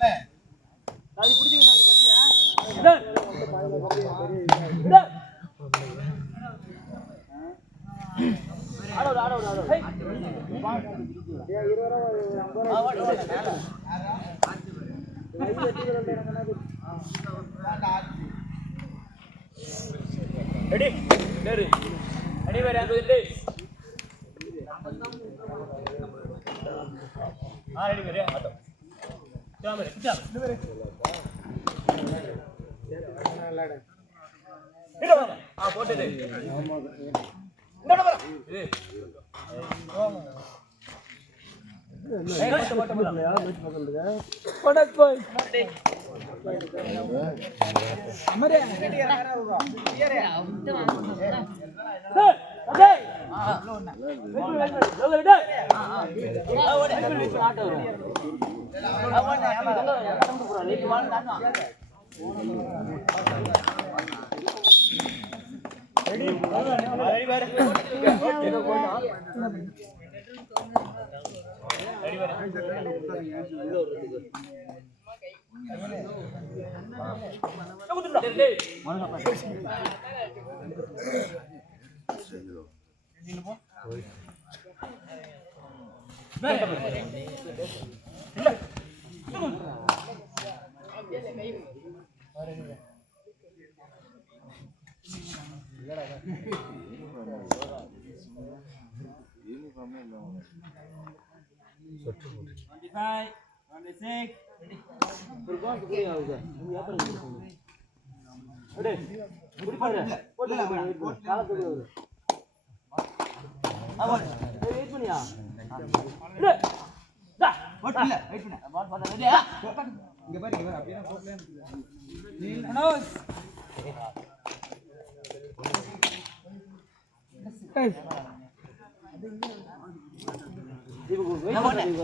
அது புடிங்க சார் பத்தியா ஆடோ ஹே ஏ 20 ரெடி நேரு ரெடி வேற அங்க ரெடி ரெடி வேற ஆட்டோ கேமரா கிட்ட வேற நல்லாடா இட வா போட்டுடு இட வா இது போட்டு வெயிட் பண்றீங்க படக் போய் அமரே ரெடியா வர யாரே அடே லோல விடு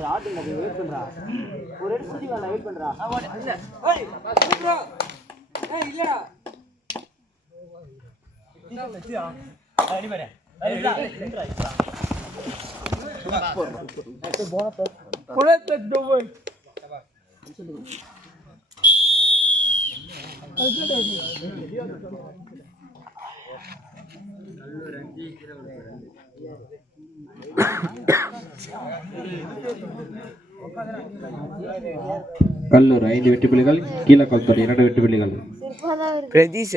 ஆட்டோ வெயிட் பண்றா ஒரு ரெண்டு சுத்தி வரல வெயிட் பண்றா இல்ல ஓய் ப்ரோ ஏய் இல்லடா நீங்க வெச்சியா ரெடி பாரு கல்லூர் 5 வெற்றி புள்ளிகள், கீழக்கல்தூர் 2 வெற்றி புள்ளிகள். பிரதீஷ்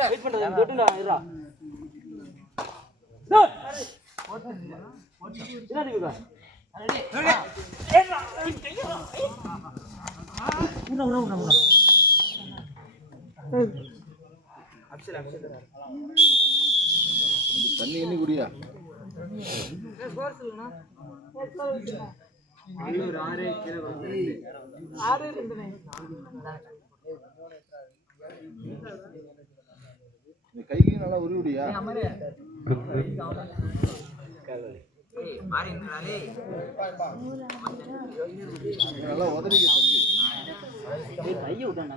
வெயிட் பண்றது தொட்டுடா இருடா என்ன திவுகா தண்ணி என்ன குடியா கைக்கு நல்லா உருவிடியா நல்லா உதறிக்க தம்பி கையை விட்டாங்க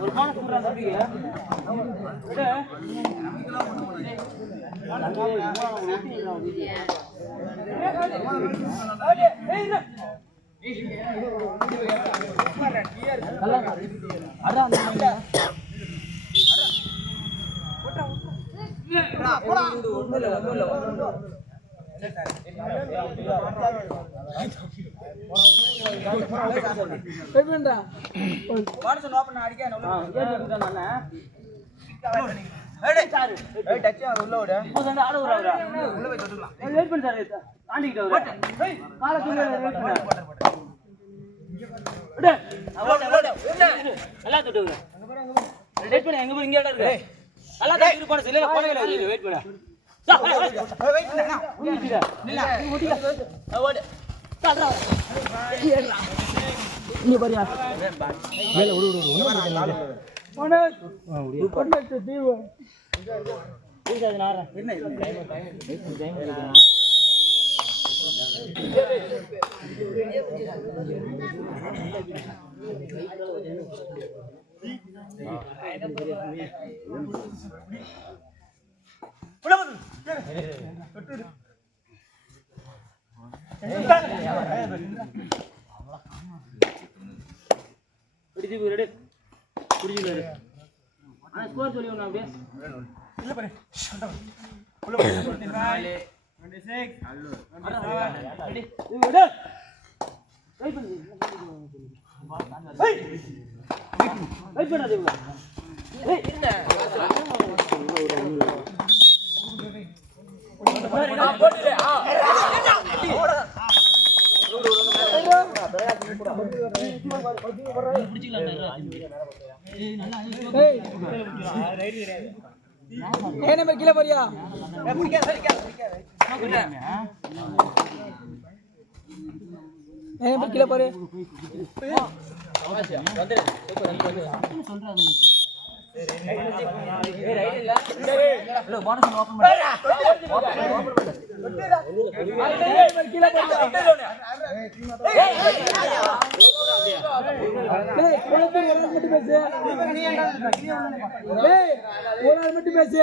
ஒரு காண சொல்றாங்க தம்பிங்க எங்க இங்க இருக்கு நல்லா தான் இரு போட செல்ல போடல வெயிட் பண்ணு வெயிட் பண்ணு நில்லுடா நில்ல ஓடிடா ஓடு சாடா ஏறா நீ பாரியா மேல ஓடு ஓடு பொண்ணு தீவு புரியுதா நாரா என்ன டைம் ஸ்கோர் சொல்லி ஒன்று அப்படியே இல்லை பாரு நம்பர் கீழே போறியா நம்பர் கீழே போறே மட்டும் பேசு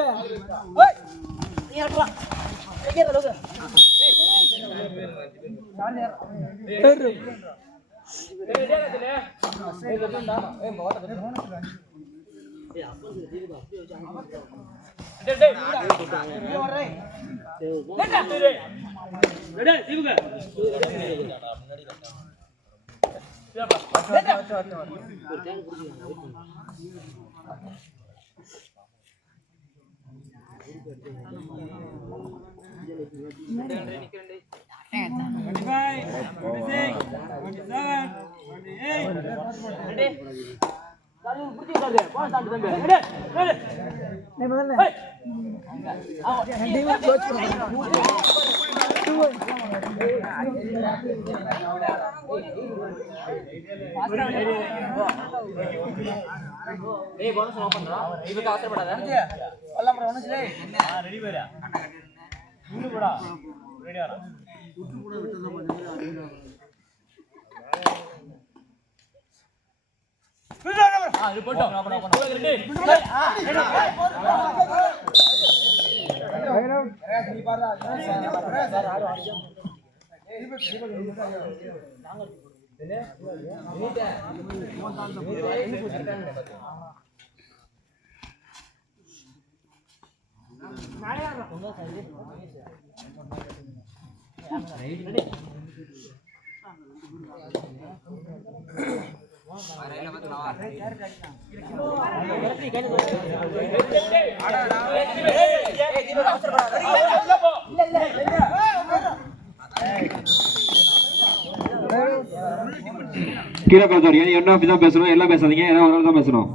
கீழே கலத்தோர் என்ன அப்படிதான் பேசணும், எல்லாம் பேசாதீங்க, ஏதாவது ஒரு தான் பேசணும்.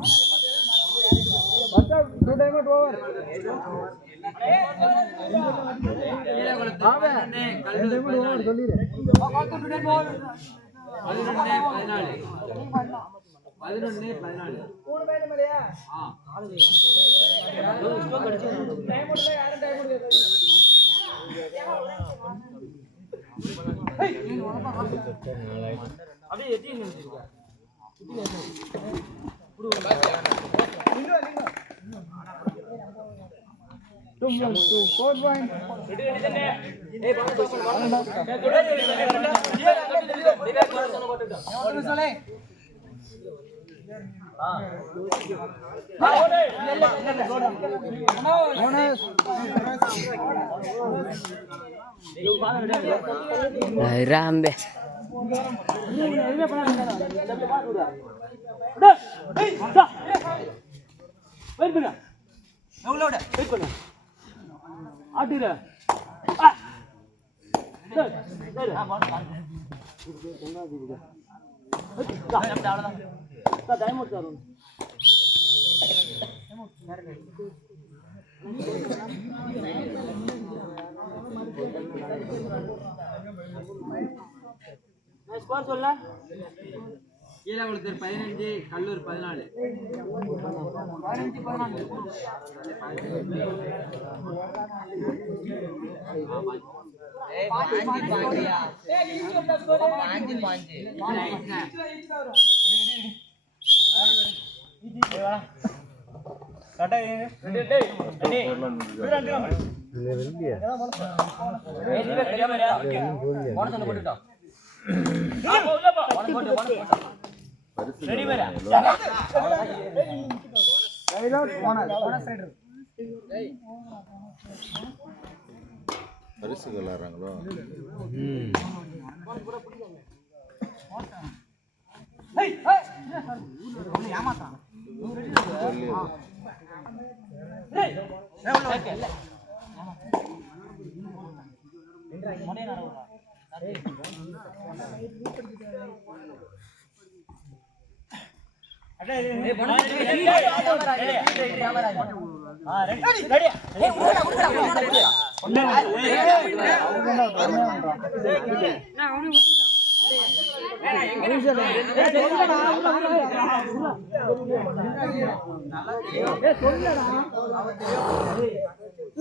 Rambe. ஸ்கோர் சொல்ல கீழக்குளத்தூர் 15, கல்லூர் 14. 15-14. பரிசு விளையாடுறாங்களோ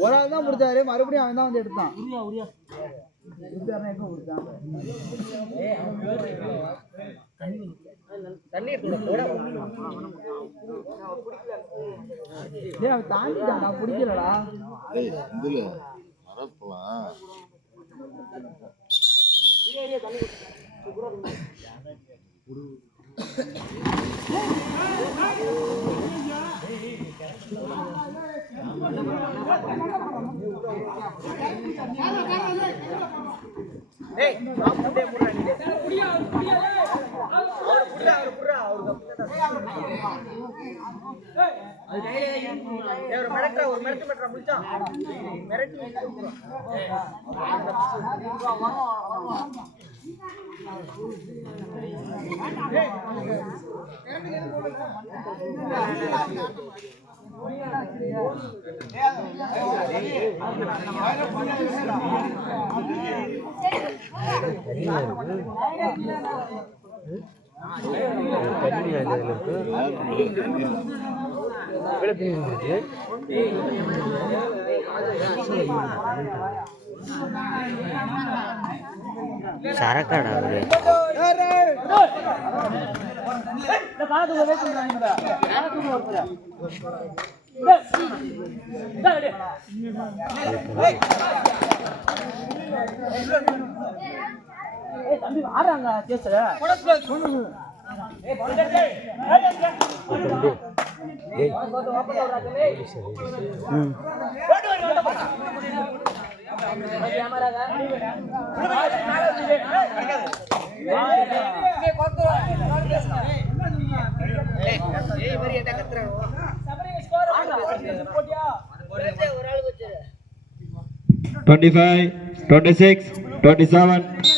ஒரு ஆள் தான் முடிச்சாரு, மறுபடியும் அவன் தான் வந்து எடுத்தான். அவன் தாண்டிட்டான், நான் பிடிக்கலடா. இதுல மறப்பலாம் சரக்காடா தம்பி ஆடுறாங்க கேசல $25, $26, $27.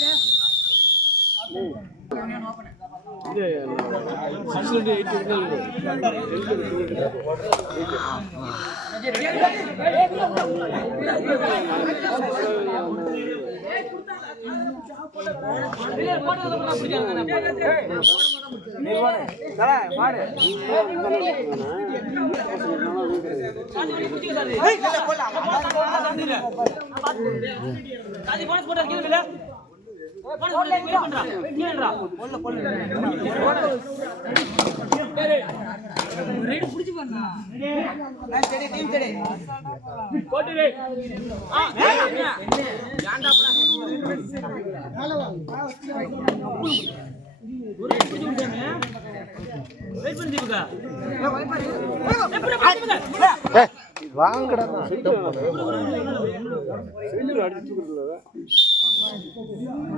வாங்கடா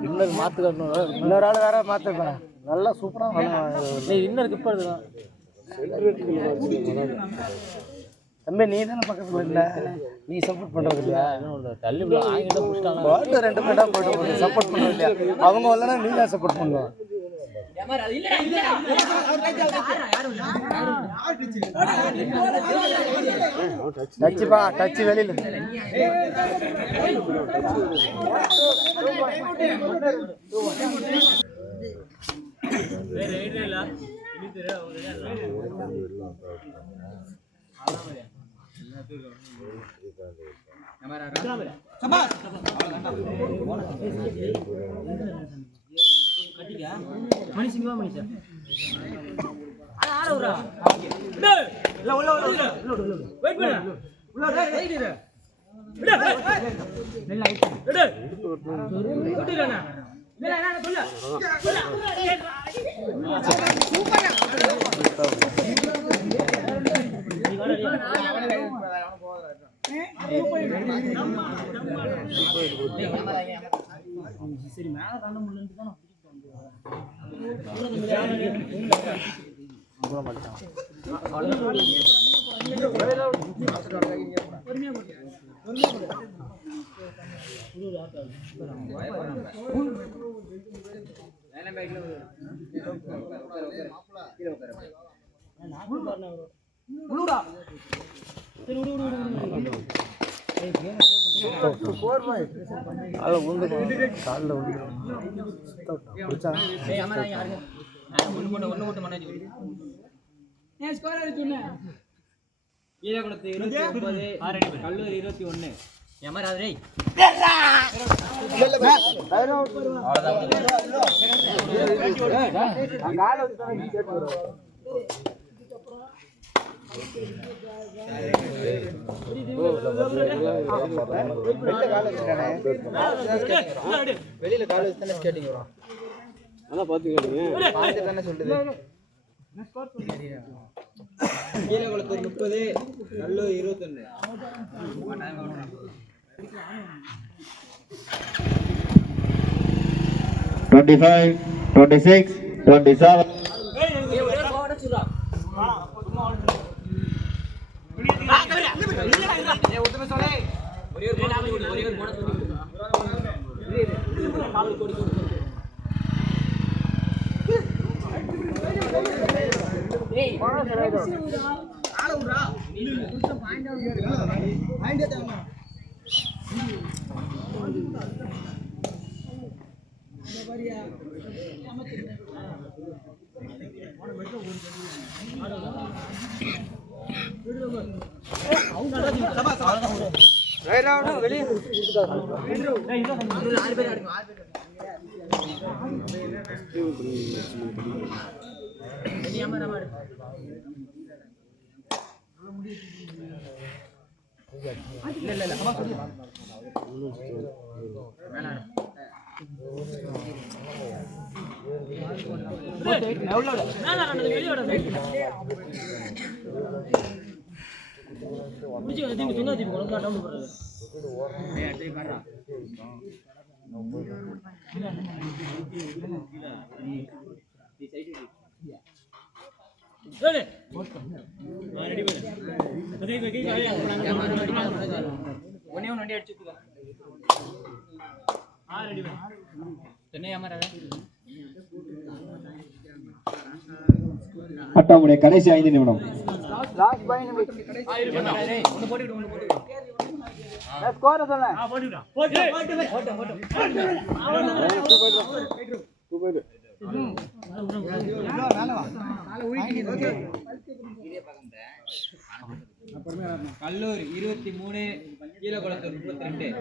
இன்னொரு மாத்துக்கணும், இன்னொரு ஆள் வேற மாத்திருப்பேன். நல்லா சூப்பரா இன்னொரு இப்போ தம்பி நீ தானே பக்கத்துல இல்ல, நீ சப்போர்ட் பண்றது இல்லையா? தள்ளி ரெண்டு பேரும் போயிட்டு சப்போர்ட் பண்றது இல்லையா? அவங்க வரலன்னா நீ தான் சப்போர்ட் பண்ணுவோம். டச்சுப்பா டச்சு வெளியில மனுஷங்க மனுஷா சரி மேல தாண்ட முடியலன்னு தான் ஈரகுளத்து 29 கல்லூரி 21 எமராதிரை வெளியில கால வச்சு தானே ஸ்கேட்டிங் வரும் அதான் பார்த்து தானே சொல்லுது ஈரகுளத்து 30 கல்லூரி 21 25, 26, 27. அட்டாவுடைய கடைசி 5 நிமிடம். கல்லூர் 23 ஈரகுளத்தூர் 32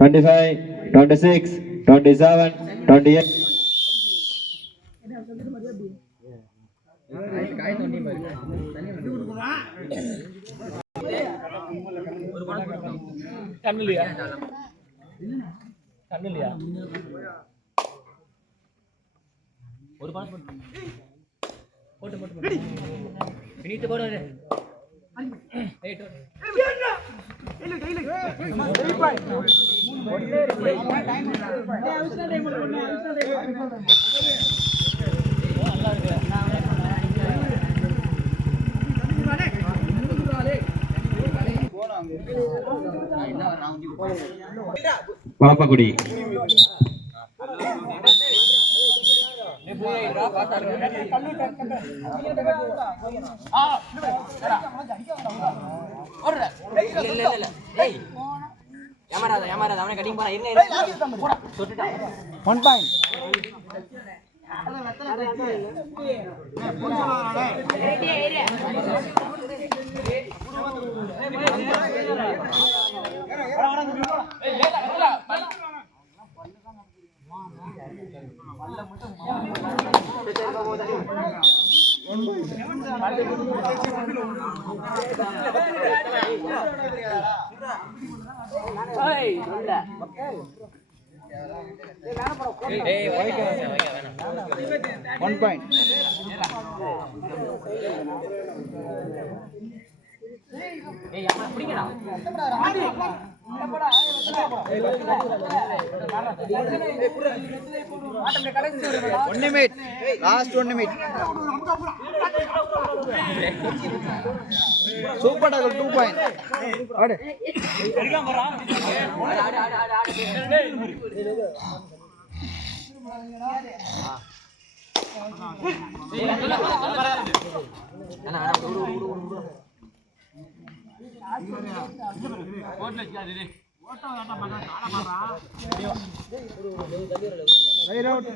25, 26, 27, 28. ஒரு பாஸ் போட்டு போட்டு போட்டு போடு வளப்பக்குடி ஏமாறாத அவனை கட்டிங் போறான் என்ன தொட்டுட்டான் 1 point one point last 1 நிமிட் super டாக்கல் 2 point ஆடு ரைட் அவுட்